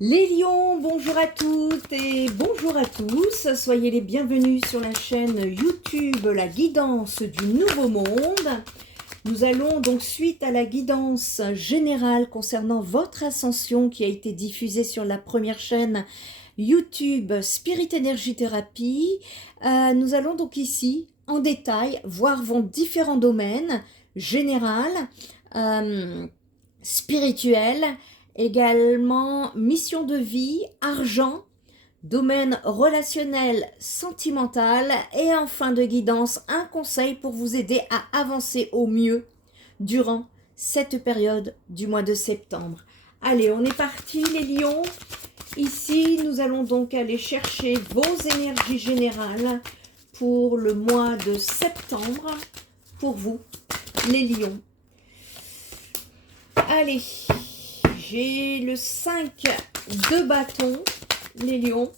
Les lions, bonjour à toutes et bonjour à tous. Soyez les bienvenus sur la chaîne YouTube La Guidance du Nouveau Monde. Nous allons donc, suite à la guidance générale concernant votre ascension qui a été diffusée sur la première chaîne YouTube Spirit Energy Therapy, nous allons donc ici en détail voir vos différents domaines général, spirituel, également mission de vie, argent, domaine relationnel, sentimental et en fin de guidance, un conseil pour vous aider à avancer au mieux durant cette période du mois de septembre. Allez, on est parti les lions. Ici, nous allons donc aller chercher vos énergies générales pour le mois de septembre, pour vous, les lions. Allez, j'ai le 5 de bâton, les lions.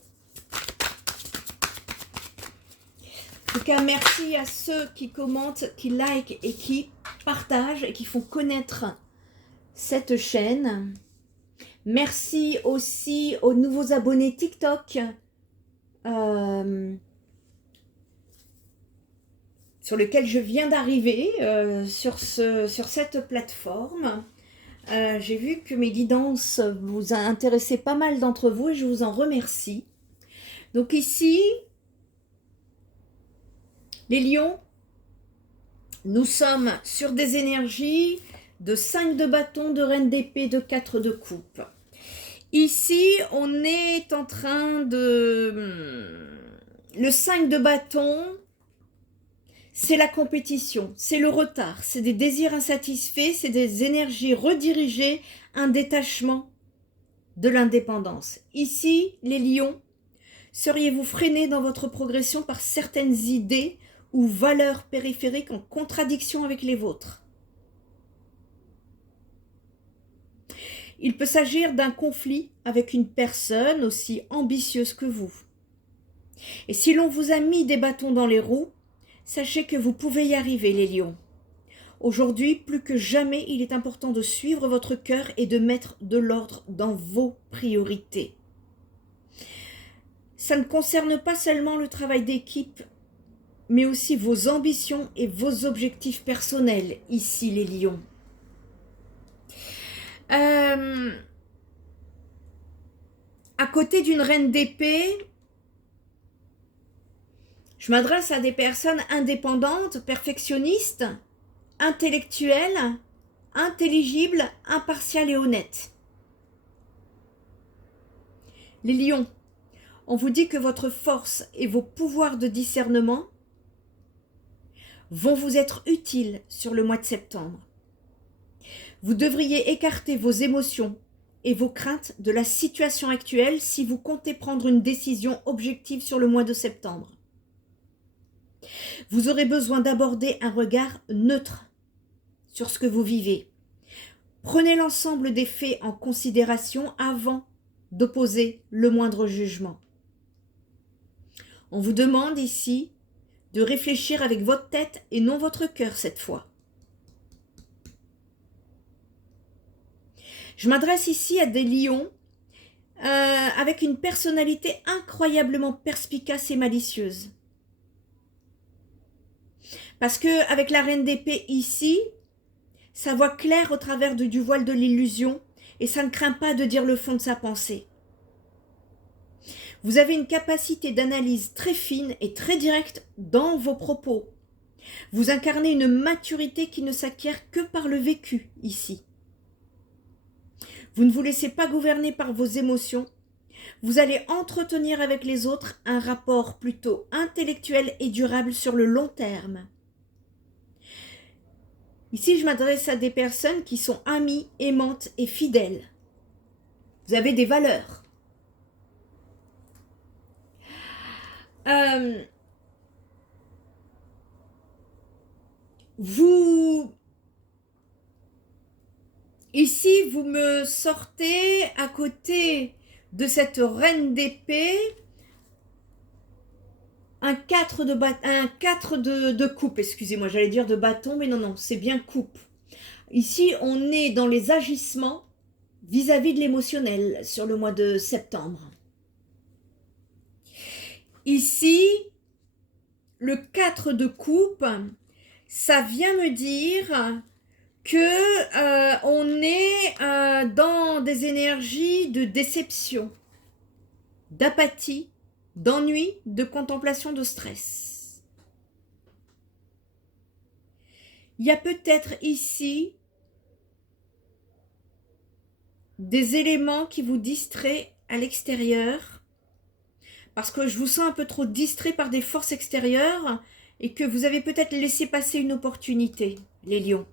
En tout cas, merci à ceux qui commentent, qui likent et qui partagent et qui font connaître cette chaîne. Merci aussi aux nouveaux abonnés TikTok sur lequel je viens d'arriver sur cette plateforme. J'ai vu que mes guidances vous a intéressé pas mal d'entre vous et je vous en remercie. Donc ici, les lions, nous sommes sur des énergies de 5 de bâton, de reine d'épée, de 4 de coupe. Ici, on est en train de... Le 5 de bâton, c'est la compétition, c'est le retard, c'est des désirs insatisfaits, c'est des énergies redirigées, un détachement de l'indépendance. Ici, les lions, seriez-vous freinés dans votre progression par certaines idées ou valeurs périphériques en contradiction avec les vôtres? Il peut s'agir d'un conflit avec une personne aussi ambitieuse que vous. Et si l'on vous a mis des bâtons dans les roues, sachez que vous pouvez y arriver, les lions. Aujourd'hui, plus que jamais, il est important de suivre votre cœur et de mettre de l'ordre dans vos priorités. Ça ne concerne pas seulement le travail d'équipe, mais aussi vos ambitions et vos objectifs personnels, ici, les lions. À côté d'une reine d'épée, je m'adresse à des personnes indépendantes, perfectionnistes, intellectuelles, intelligibles, impartiales et honnêtes. Les lions, on vous dit que votre force et vos pouvoirs de discernement vont vous être utiles sur le mois de septembre. Vous devriez écarter vos émotions et vos craintes de la situation actuelle si vous comptez prendre une décision objective sur le mois de septembre. Vous aurez besoin d'aborder un regard neutre sur ce que vous vivez. Prenez l'ensemble des faits en considération avant d'opposer le moindre jugement. On vous demande ici de réfléchir avec votre tête et non votre cœur cette fois. Je m'adresse ici à des lions avec une personnalité incroyablement perspicace et malicieuse. Parce que avec la reine d'épée ici, ça voit clair au travers du voile de l'illusion et ça ne craint pas de dire le fond de sa pensée. Vous avez une capacité d'analyse très fine et très directe dans vos propos. Vous incarnez une maturité qui ne s'acquiert que par le vécu ici. Vous ne vous laissez pas gouverner par vos émotions. Vous allez entretenir avec les autres un rapport plutôt intellectuel et durable sur le long terme. Ici, je m'adresse à des personnes qui sont amies, aimantes et fidèles. Vous avez des valeurs. Ici, vous me sortez à côté de cette reine d'épée un 4 de coupe, excusez-moi, j'allais dire de bâton, mais non, c'est bien coupe. Ici, on est dans les agissements vis-à-vis de l'émotionnel sur le mois de septembre. Ici, le 4 de coupe, ça vient me dire que on est dans des énergies de déception, d'apathie, d'ennui, de contemplation, de stress. Il y a peut-être ici des éléments qui vous distraient à l'extérieur, parce que je vous sens un peu trop distrait par des forces extérieures et que vous avez peut-être laissé passer une opportunité, les lions.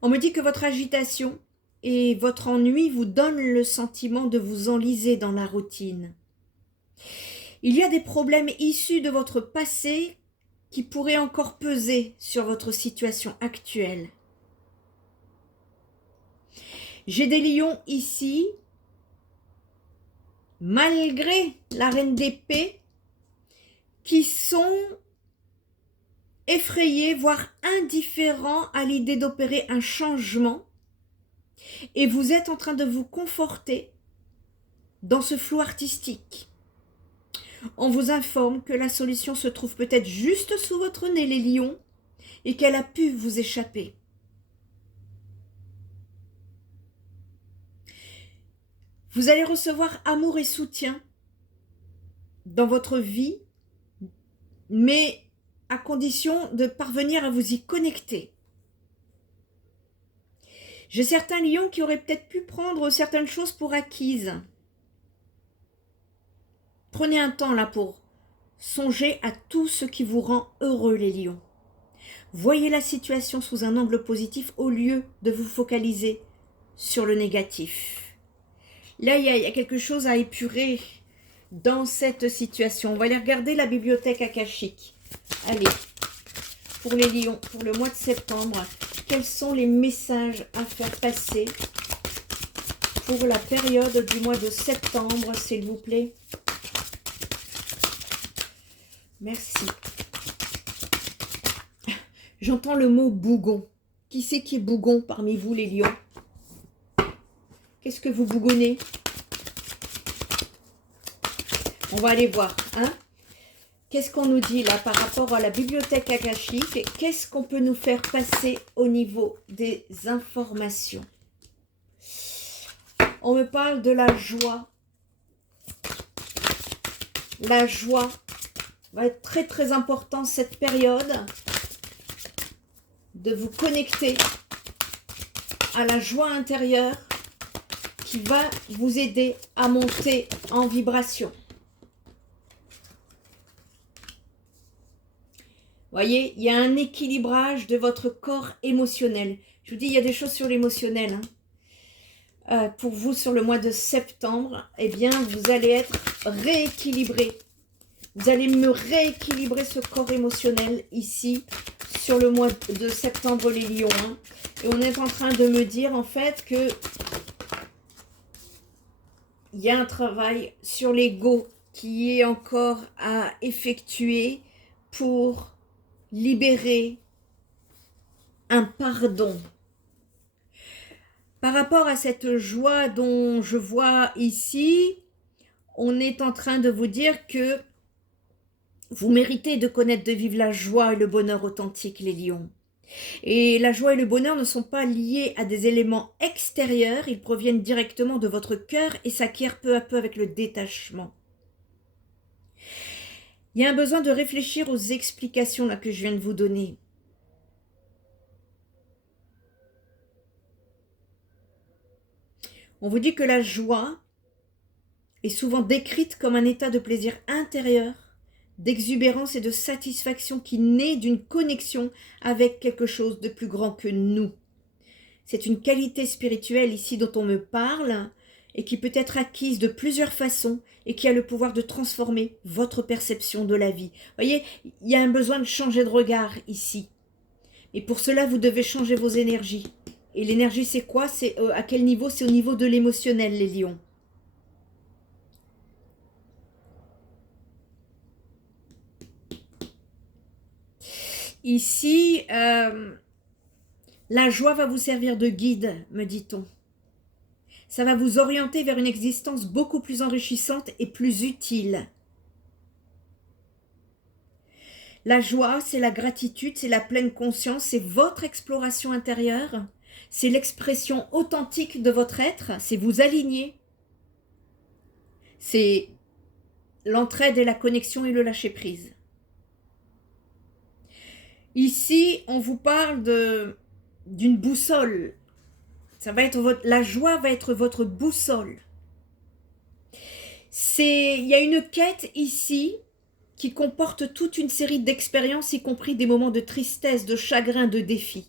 On me dit que votre agitation et votre ennui vous donnent le sentiment de vous enliser dans la routine. Il y a des problèmes issus de votre passé qui pourraient encore peser sur votre situation actuelle. J'ai des lions ici, malgré la reine d'épée, qui sont effrayés, voire indifférents à l'idée d'opérer un changement, et vous êtes en train de vous conforter dans ce flou artistique. On vous informe que la solution se trouve peut-être juste sous votre nez, les lions, et qu'elle a pu vous échapper. Vous allez recevoir amour et soutien dans votre vie, mais à condition de parvenir à vous y connecter. J'ai certains lions qui auraient peut-être pu prendre certaines choses pour acquises. Prenez un temps là pour songer à tout ce qui vous rend heureux, les lions. Voyez la situation sous un angle positif au lieu de vous focaliser sur le négatif. Là, il y a quelque chose à épurer dans cette situation. On va aller regarder la bibliothèque akashique. Allez, pour les lions, pour le mois de septembre, quels sont les messages à faire passer pour la période du mois de septembre, s'il vous plaît? Merci. J'entends le mot bougon. Qui c'est qui est bougon parmi vous, les lions? Qu'est-ce que vous bougonnez? On va aller voir, hein? Qu'est-ce qu'on nous dit là par rapport à la bibliothèque akashique? Qu'est-ce qu'on peut nous faire passer au niveau des informations? On me parle de la joie. La joie va être très très important cette période, de vous connecter à la joie intérieure qui va vous aider à monter en vibration. Voyez, il y a un équilibrage de votre corps émotionnel. Je vous dis, il y a des choses sur l'émotionnel. Pour vous, sur le mois de septembre, eh bien, vous allez être rééquilibré. Vous allez me rééquilibrer ce corps émotionnel ici, sur le mois de septembre, les lions. Hein. Et on est en train de me dire, en fait, que il y a un travail sur l'ego qui est encore à effectuer pour libérer un pardon. Par rapport à cette joie dont je vois ici, on est en train de vous dire que vous méritez de connaître, de vivre la joie et le bonheur authentique, les lions. Et la joie et le bonheur ne sont pas liés à des éléments extérieurs, ils proviennent directement de votre cœur et s'acquièrent peu à peu avec le détachement. Il y a un besoin de réfléchir aux explications là que je viens de vous donner. On vous dit que la joie est souvent décrite comme un état de plaisir intérieur, d'exubérance et de satisfaction qui naît d'une connexion avec quelque chose de plus grand que nous. C'est une qualité spirituelle ici dont on me parle et qui peut être acquise de plusieurs façons et qui a le pouvoir de transformer votre perception de la vie. Vous voyez, il y a un besoin de changer de regard ici. Et pour cela, vous devez changer vos énergies. Et l'énergie, c'est quoi? C'est à quel niveau? C'est au niveau de l'émotionnel, les lions. Ici, La joie va vous servir de guide, me dit-on. Ça va vous orienter vers une existence beaucoup plus enrichissante et plus utile. La joie, c'est la gratitude, c'est la pleine conscience, c'est votre exploration intérieure, c'est l'expression authentique de votre être, c'est vous aligner. C'est l'entraide et la connexion et le lâcher-prise. Ici, on vous parle d'une boussole. La joie va être votre boussole. Il y a une quête ici qui comporte toute une série d'expériences, y compris des moments de tristesse, de chagrin, de défi.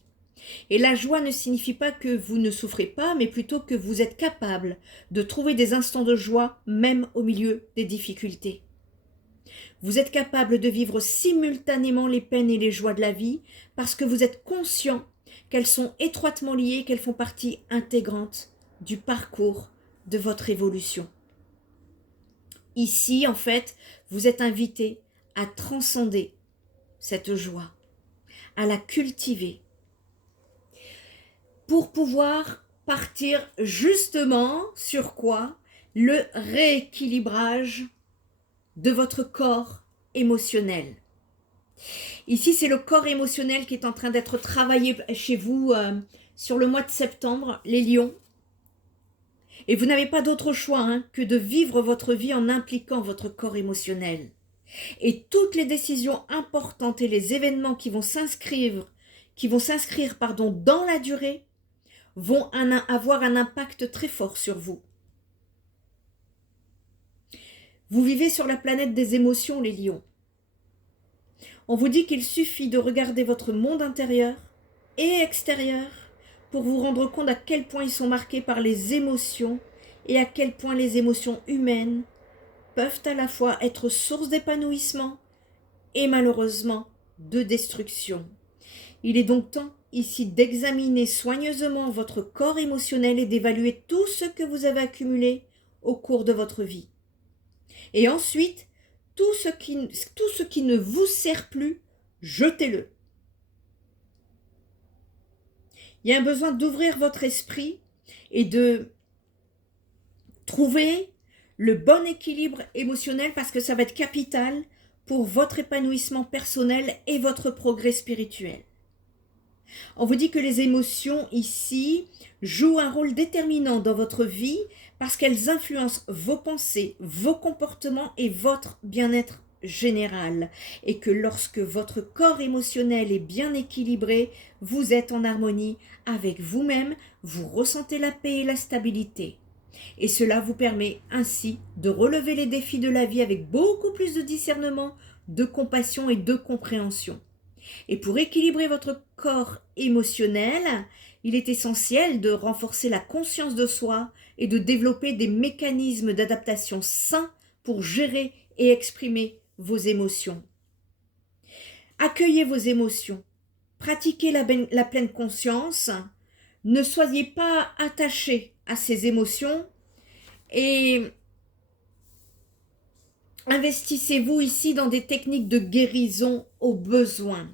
Et la joie ne signifie pas que vous ne souffrez pas, mais plutôt que vous êtes capable de trouver des instants de joie, même au milieu des difficultés. Vous êtes capable de vivre simultanément les peines et les joies de la vie, parce que vous êtes conscient qu'elles sont étroitement liées, qu'elles font partie intégrante du parcours de votre évolution. Ici, en fait, vous êtes invité à transcender cette joie, à la cultiver, pour pouvoir partir justement sur quoi? Le rééquilibrage de votre corps émotionnel. Ici, c'est le corps émotionnel qui est en train d'être travaillé chez vous sur le mois de septembre, les lions. Et vous n'avez pas d'autre choix que de vivre votre vie en impliquant votre corps émotionnel. Et toutes les décisions importantes et les événements qui vont s'inscrire dans la durée vont avoir un impact très fort sur vous. Vous vivez sur la planète des émotions, les lions. On vous dit qu'il suffit de regarder votre monde intérieur et extérieur pour vous rendre compte à quel point ils sont marqués par les émotions et à quel point les émotions humaines peuvent à la fois être source d'épanouissement et malheureusement de destruction. Il est donc temps ici d'examiner soigneusement votre corps émotionnel et d'évaluer tout ce que vous avez accumulé au cours de votre vie. Et ensuite, tout ce qui ne vous sert plus, jetez-le. Il y a un besoin d'ouvrir votre esprit et de trouver le bon équilibre émotionnel parce que ça va être capital pour votre épanouissement personnel et votre progrès spirituel. On vous dit que les émotions ici jouent un rôle déterminant dans votre vie parce qu'elles influencent vos pensées, vos comportements et votre bien-être général. Et que lorsque votre corps émotionnel est bien équilibré, vous êtes en harmonie avec vous-même, vous ressentez la paix et la stabilité. Et cela vous permet ainsi de relever les défis de la vie avec beaucoup plus de discernement, de compassion et de compréhension. Et pour équilibrer votre corps émotionnel, il est essentiel de renforcer la conscience de soi et de développer des mécanismes d'adaptation sains pour gérer et exprimer vos émotions. Accueillez vos émotions, pratiquez la pleine conscience, ne soyez pas attachés à ces émotions et investissez-vous ici dans des techniques de guérison au besoin.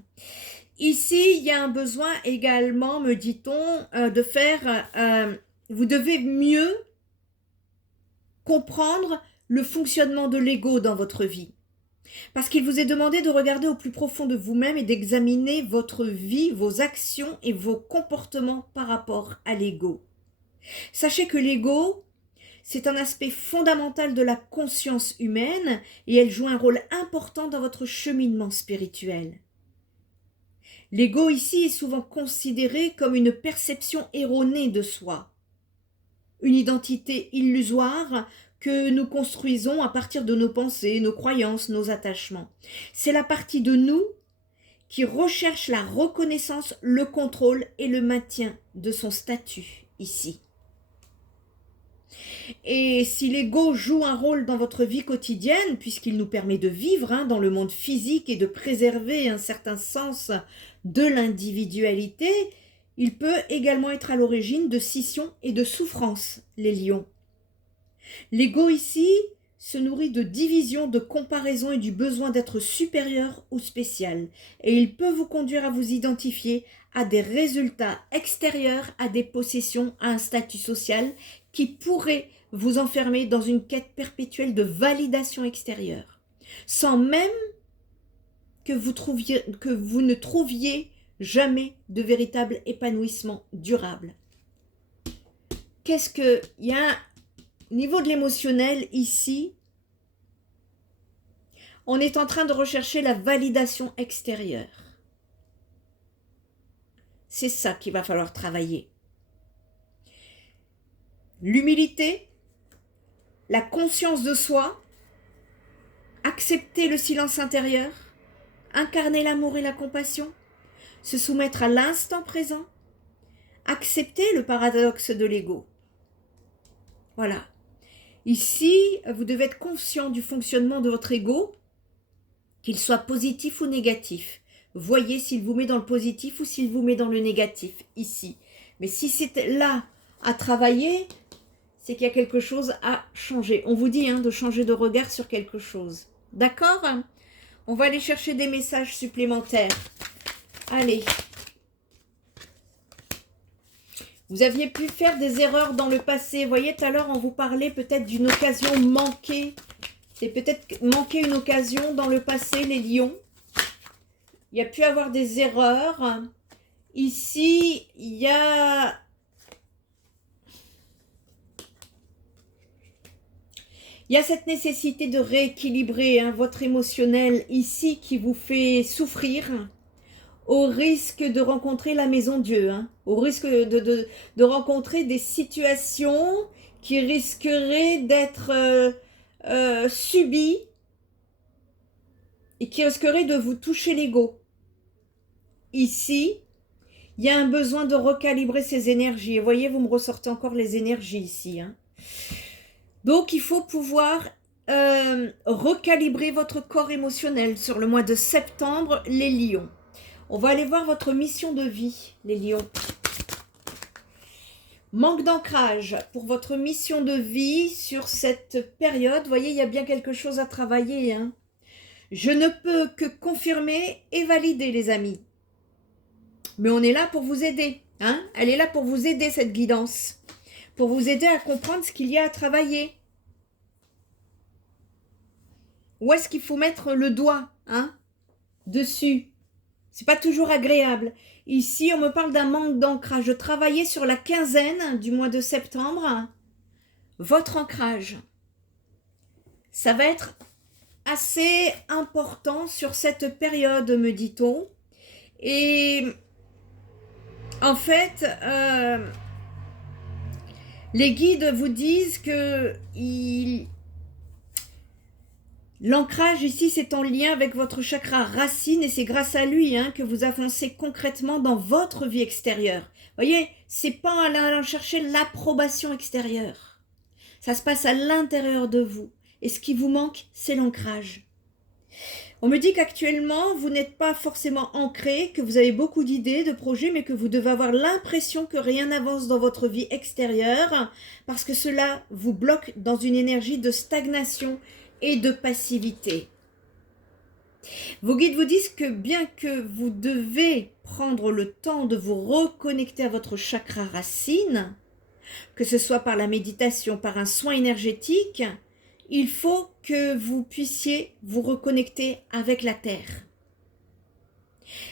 Ici, il y a un besoin également, me dit-on, de faire... vous devez mieux comprendre le fonctionnement de l'ego dans votre vie. Parce qu'il vous est demandé de regarder au plus profond de vous-même et d'examiner votre vie, vos actions et vos comportements par rapport à l'ego. Sachez que l'ego, c'est un aspect fondamental de la conscience humaine et elle joue un rôle important dans votre cheminement spirituel. L'ego ici est souvent considéré comme une perception erronée de soi, une identité illusoire que nous construisons à partir de nos pensées, nos croyances, nos attachements. C'est la partie de nous qui recherche la reconnaissance, le contrôle et le maintien de son statut ici. Et si l'ego joue un rôle dans votre vie quotidienne, puisqu'il nous permet de vivre dans le monde physique et de préserver un certain sens de l'individualité, il peut également être à l'origine de scission et de souffrance, les lions. L'ego ici se nourrit de division, de comparaison et du besoin d'être supérieur ou spécial. Et il peut vous conduire à vous identifier à des résultats extérieurs, à des possessions, à un statut social qui pourrait vous enfermer dans une quête perpétuelle de validation extérieure, sans même que vous ne trouviez jamais de véritable épanouissement durable. Qu'est-ce que... Il y a un niveau de l'émotionnel ici, on est en train de rechercher la validation extérieure. C'est ça qu'il va falloir travailler. L'humilité, la conscience de soi, accepter le silence intérieur, incarner l'amour et la compassion, se soumettre à l'instant présent, accepter le paradoxe de l'ego. Voilà. Ici, vous devez être conscient du fonctionnement de votre ego, qu'il soit positif ou négatif. Voyez s'il vous met dans le positif ou s'il vous met dans le négatif, ici. Mais si c'est là à travailler, c'est qu'il y a quelque chose à changer. On vous dit de changer de regard sur quelque chose. D'accord? On va aller chercher des messages supplémentaires. Allez. Vous aviez pu faire des erreurs dans le passé. Vous voyez, tout à l'heure, on vous parlait peut-être d'une occasion manquée. C'est peut-être manqué une occasion dans le passé, les lions. Il y a pu avoir des erreurs. Ici, il y a... Il y a cette nécessité de rééquilibrer votre émotionnel ici qui vous fait souffrir au risque de rencontrer la maison Dieu, au risque de rencontrer des situations qui risqueraient d'être subies et qui risqueraient de vous toucher l'ego. Ici, il y a un besoin de recalibrer ces énergies. Et vous voyez, vous me ressortez encore les énergies ici. Donc, il faut pouvoir recalibrer votre corps émotionnel sur le mois de septembre, les lions. On va aller voir votre mission de vie, les lions. Manque d'ancrage pour votre mission de vie sur cette période. Vous voyez, il y a bien quelque chose à travailler. Je ne peux que confirmer et valider, les amis. Mais on est là pour vous aider. Elle est là pour vous aider, cette guidance. Pour vous aider à comprendre ce qu'il y a à travailler. Où est-ce qu'il faut mettre le doigt dessus? C'est pas toujours agréable. Ici, on me parle d'un manque d'ancrage. Je travaillais sur la quinzaine du mois de septembre. Votre ancrage, ça va être assez important sur cette période, me dit-on. Et en fait, les guides vous disent que l'ancrage ici, c'est en lien avec votre chakra racine et c'est grâce à lui que vous avancez concrètement dans votre vie extérieure. Vous voyez, c'est pas en allant chercher l'approbation extérieure. Ça se passe à l'intérieur de vous. Et ce qui vous manque, c'est l'ancrage. On me dit qu'actuellement, vous n'êtes pas forcément ancré, que vous avez beaucoup d'idées, de projets, mais que vous devez avoir l'impression que rien n'avance dans votre vie extérieure parce que cela vous bloque dans une énergie de stagnation et de passivité. Vos guides vous disent que bien que vous devez prendre le temps de vous reconnecter à votre chakra racine, que ce soit par la méditation, par un soin énergétique, il faut que vous puissiez vous reconnecter avec la terre.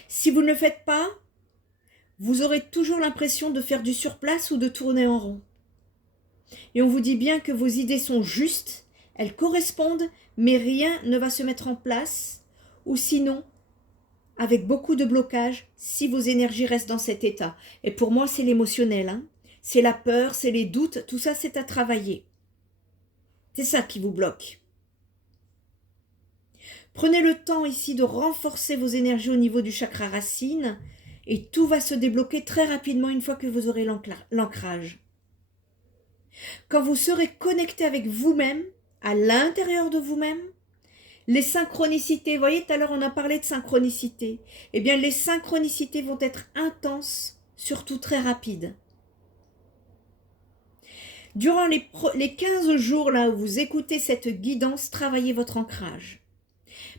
Si vous ne le faites pas, vous aurez toujours l'impression de faire du surplace ou de tourner en rond. Et on vous dit bien que vos idées sont justes, elles correspondent, mais rien ne va se mettre en place, ou sinon, avec beaucoup de blocages, si vos énergies restent dans cet état. Et pour moi, c'est l'émotionnel, c'est la peur, c'est les doutes, tout ça, c'est à travailler. C'est ça qui vous bloque. Prenez le temps ici de renforcer vos énergies au niveau du chakra racine et tout va se débloquer très rapidement une fois que vous aurez l'ancrage. Quand vous serez connecté avec vous-même, à l'intérieur de vous-même, les synchronicités, vous voyez tout à l'heure on a parlé de synchronicité, eh bien les synchronicités vont être intenses, surtout très rapides. Durant les 15 jours là où vous écoutez cette guidance, travaillez votre ancrage.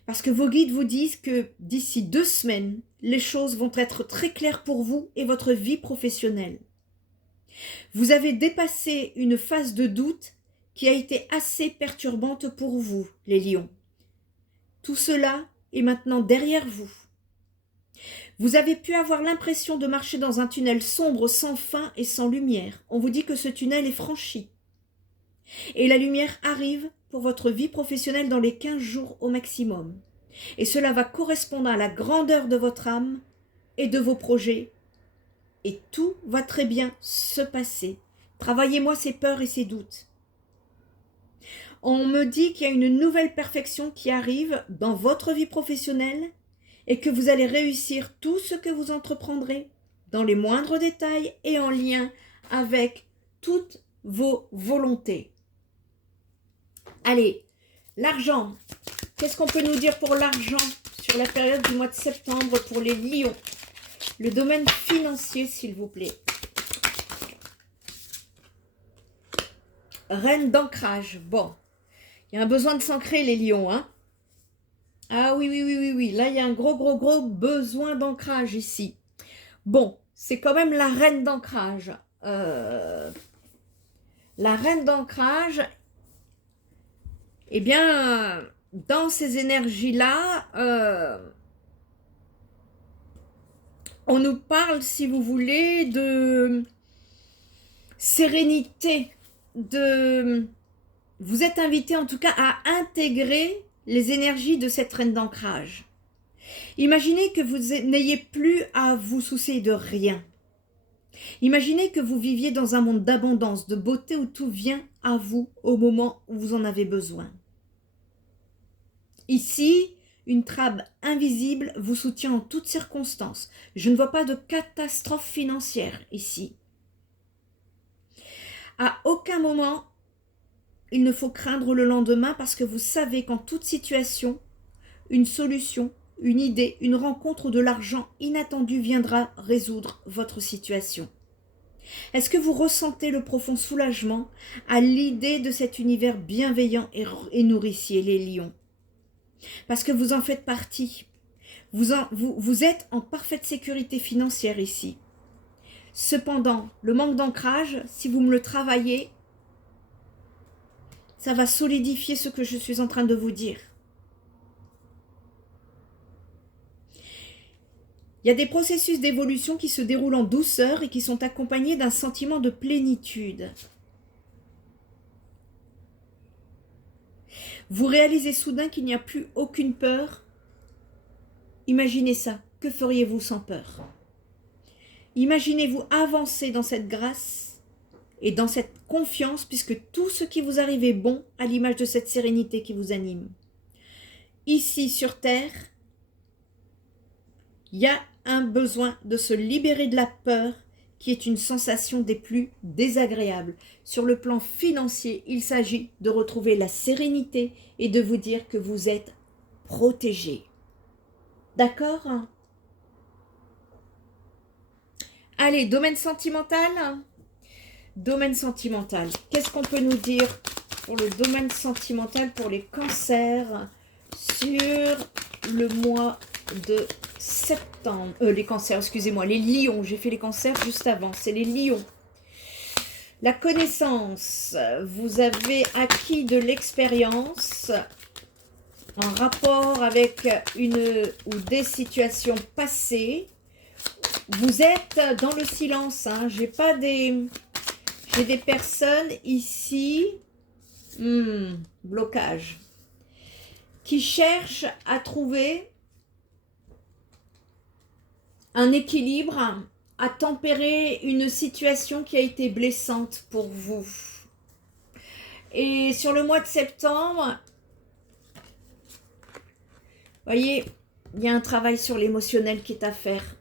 Parce que vos guides vous disent que d'ici 2 semaines, les choses vont être très claires pour vous et votre vie professionnelle. Vous avez dépassé une phase de doute qui a été assez perturbante pour vous, les lions. Tout cela est maintenant derrière vous. Vous avez pu avoir l'impression de marcher dans un tunnel sombre sans fin et sans lumière. On vous dit que ce tunnel est franchi. Et la lumière arrive pour votre vie professionnelle dans les 15 jours au maximum. Et cela va correspondre à la grandeur de votre âme et de vos projets. Et tout va très bien se passer. Travaillez-moi ces peurs et ces doutes. On me dit qu'il y a une nouvelle perfection qui arrive dans votre vie professionnelle et que vous allez réussir tout ce que vous entreprendrez dans les moindres détails et en lien avec toutes vos volontés. Allez, l'argent. Qu'est-ce qu'on peut nous dire pour l'argent sur la période du mois de septembre pour les lions? Le domaine financier, s'il vous plaît. Reine d'ancrage. Bon, il y a un besoin de s'ancrer, les lions, hein? Ah oui, oui, oui, oui, oui. Là, il y a un gros besoin d'ancrage ici. Bon, c'est quand même la reine d'ancrage. La reine d'ancrage, eh bien, dans ces énergies-là, on nous parle, si vous voulez, de sérénité, vous êtes invité en tout cas à intégrer les énergies de cette reine d'ancrage. Imaginez que vous n'ayez plus à vous soucier de rien. Imaginez que vous viviez dans un monde d'abondance, de beauté où tout vient à vous au moment où vous en avez besoin. Ici, une trame invisible vous soutient en toutes circonstances. Je ne vois pas de catastrophe financière ici. À aucun moment, il ne faut craindre le lendemain parce que vous savez qu'en toute situation, une solution, une idée, une rencontre ou de l'argent inattendu viendra résoudre votre situation. Est-ce que vous ressentez le profond soulagement à l'idée de cet univers bienveillant et nourricier, les lions? Parce que vous en faites partie. Vous êtes en parfaite sécurité financière ici. Cependant, le manque d'ancrage, si vous me le travaillez, ça va solidifier ce que je suis en train de vous dire. Il y a des processus d'évolution qui se déroulent en douceur et qui sont accompagnés d'un sentiment de plénitude. Vous réalisez soudain qu'il n'y a plus aucune peur. Imaginez ça. Que feriez-vous sans peur? Imaginez-vous avancer dans cette grâce et dans cette confiance puisque tout ce qui vous arrive est bon à l'image de cette sérénité qui vous anime. Ici sur Terre, il y a un besoin de se libérer de la peur qui est une sensation des plus désagréables. Sur le plan financier, il s'agit de retrouver la sérénité et de vous dire que vous êtes protégé. D'accord? Allez, domaine sentimental. Domaine sentimental. Qu'est-ce qu'on peut nous dire pour le domaine sentimental pour les cancers sur le mois de septembre? Les cancers, excusez-moi, les lions. J'ai fait les cancers juste avant. C'est les lions. La connaissance. Vous avez acquis de l'expérience en rapport avec une ou des situations passées. Vous êtes dans le silence. Hein. J'ai des personnes ici. Blocage. Qui cherchent à trouver un équilibre, à tempérer une situation qui a été blessante pour vous. Et sur le mois de septembre, voyez, il y a un travail sur l'émotionnel qui est à faire.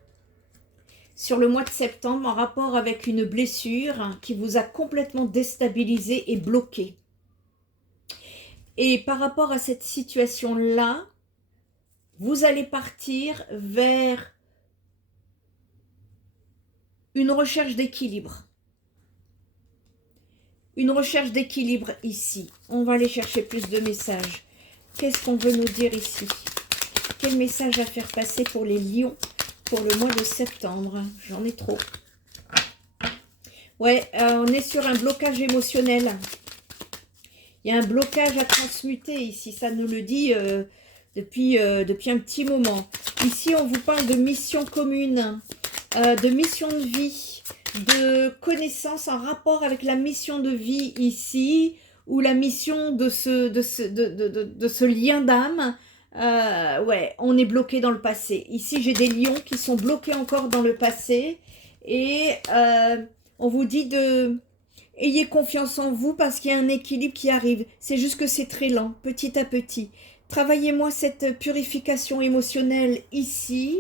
Sur le mois de septembre, en rapport avec une blessure qui vous a complètement déstabilisé et bloqué. Et par rapport à cette situation-là, vous allez partir vers une recherche d'équilibre. une recherche d'équilibre ici. On va aller chercher plus de messages. Qu'est-ce qu'on veut nous dire ici? Quel message à faire passer pour les lions pour le mois de septembre? J'en ai trop. Ouais, on est sur un blocage émotionnel. Il y a un blocage à transmuter ici. Ça nous le dit depuis un petit moment. Ici, on vous parle de mission commune, de mission de vie, de connaissance en rapport avec la mission de vie ici, ou la mission de ce lien d'âme. Ouais, on est bloqué dans le passé. Ici, j'ai des lions qui sont bloqués encore dans le passé. Et on vous dit de... Ayez confiance en vous parce qu'il y a un équilibre qui arrive. C'est juste que c'est très lent, petit à petit. Travaillez-moi cette purification émotionnelle ici,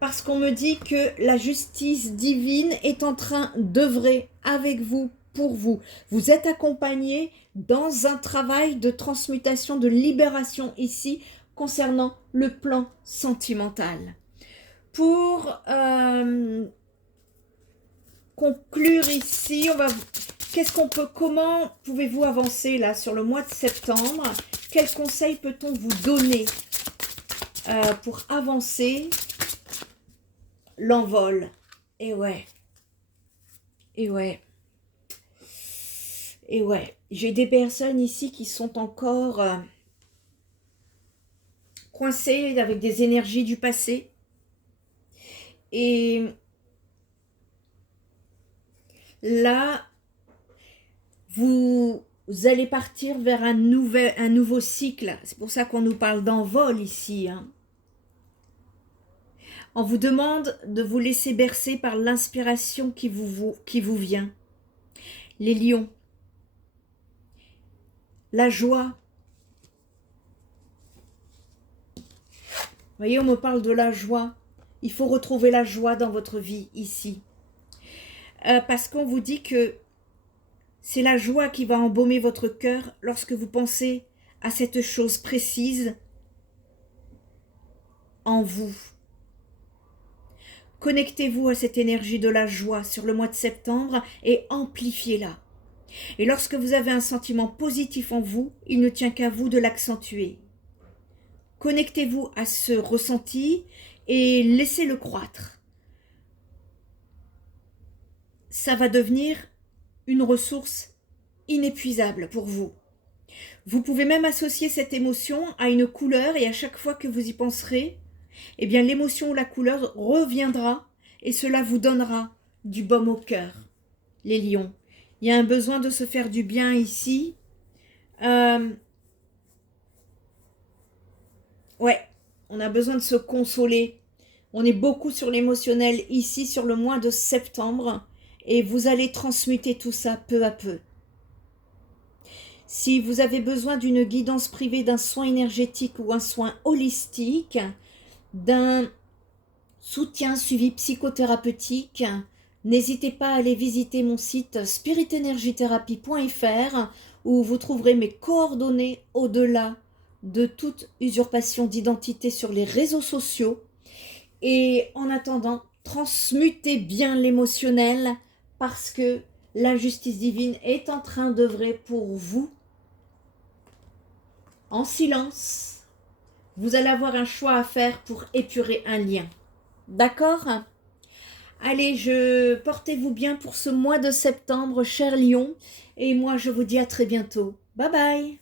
parce qu'on me dit que la justice divine est en train d'œuvrer avec vous, pour vous. Vous êtes accompagné dans un travail de transmutation, de libération ici, concernant le plan sentimental. Pour conclure ici, on va... comment pouvez-vous avancer là sur le mois de septembre? Quels conseils peut-on vous donner pour avancer l'envol? Et ouais. J'ai des personnes ici qui sont encore coincées avec des énergies du passé. Et là, vous allez partir vers un nouveau cycle. C'est pour ça qu'on nous parle d'envol ici. Hein. On vous demande de vous laisser bercer par l'inspiration qui vous vient. Les lions. La joie. Vous voyez, on me parle de la joie. Il faut retrouver la joie dans votre vie ici. Parce qu'on vous dit que c'est la joie qui va embaumer votre cœur lorsque vous pensez à cette chose précise en vous. Connectez-vous à cette énergie de la joie sur le mois de septembre et amplifiez-la. Et lorsque vous avez un sentiment positif en vous, il ne tient qu'à vous de l'accentuer. Connectez-vous à ce ressenti et laissez-le croître. Ça va devenir une ressource inépuisable pour vous. Vous pouvez même associer cette émotion à une couleur et à chaque fois que vous y penserez, eh bien l'émotion ou la couleur reviendra et cela vous donnera du baume au cœur. Les lions, il y a un besoin de se faire du bien ici. Ouais, on a besoin de se consoler. On est beaucoup sur l'émotionnel ici sur le mois de septembre et vous allez transmuter tout ça peu à peu. Si vous avez besoin d'une guidance privée, d'un soin énergétique ou un soin holistique, d'un soutien suivi psychothérapeutique, n'hésitez pas à aller visiter mon site spiritenergithérapie.fr où vous trouverez mes coordonnées au-delà de toute usurpation d'identité sur les réseaux sociaux. Et en attendant, transmutez bien l'émotionnel parce que la justice divine est en train d'œuvrer pour vous en silence. Vous allez avoir un choix à faire pour épurer un lien. D'accord? Allez, portez-vous bien pour ce mois de septembre, chers lions. Et moi, je vous dis à très bientôt. Bye bye!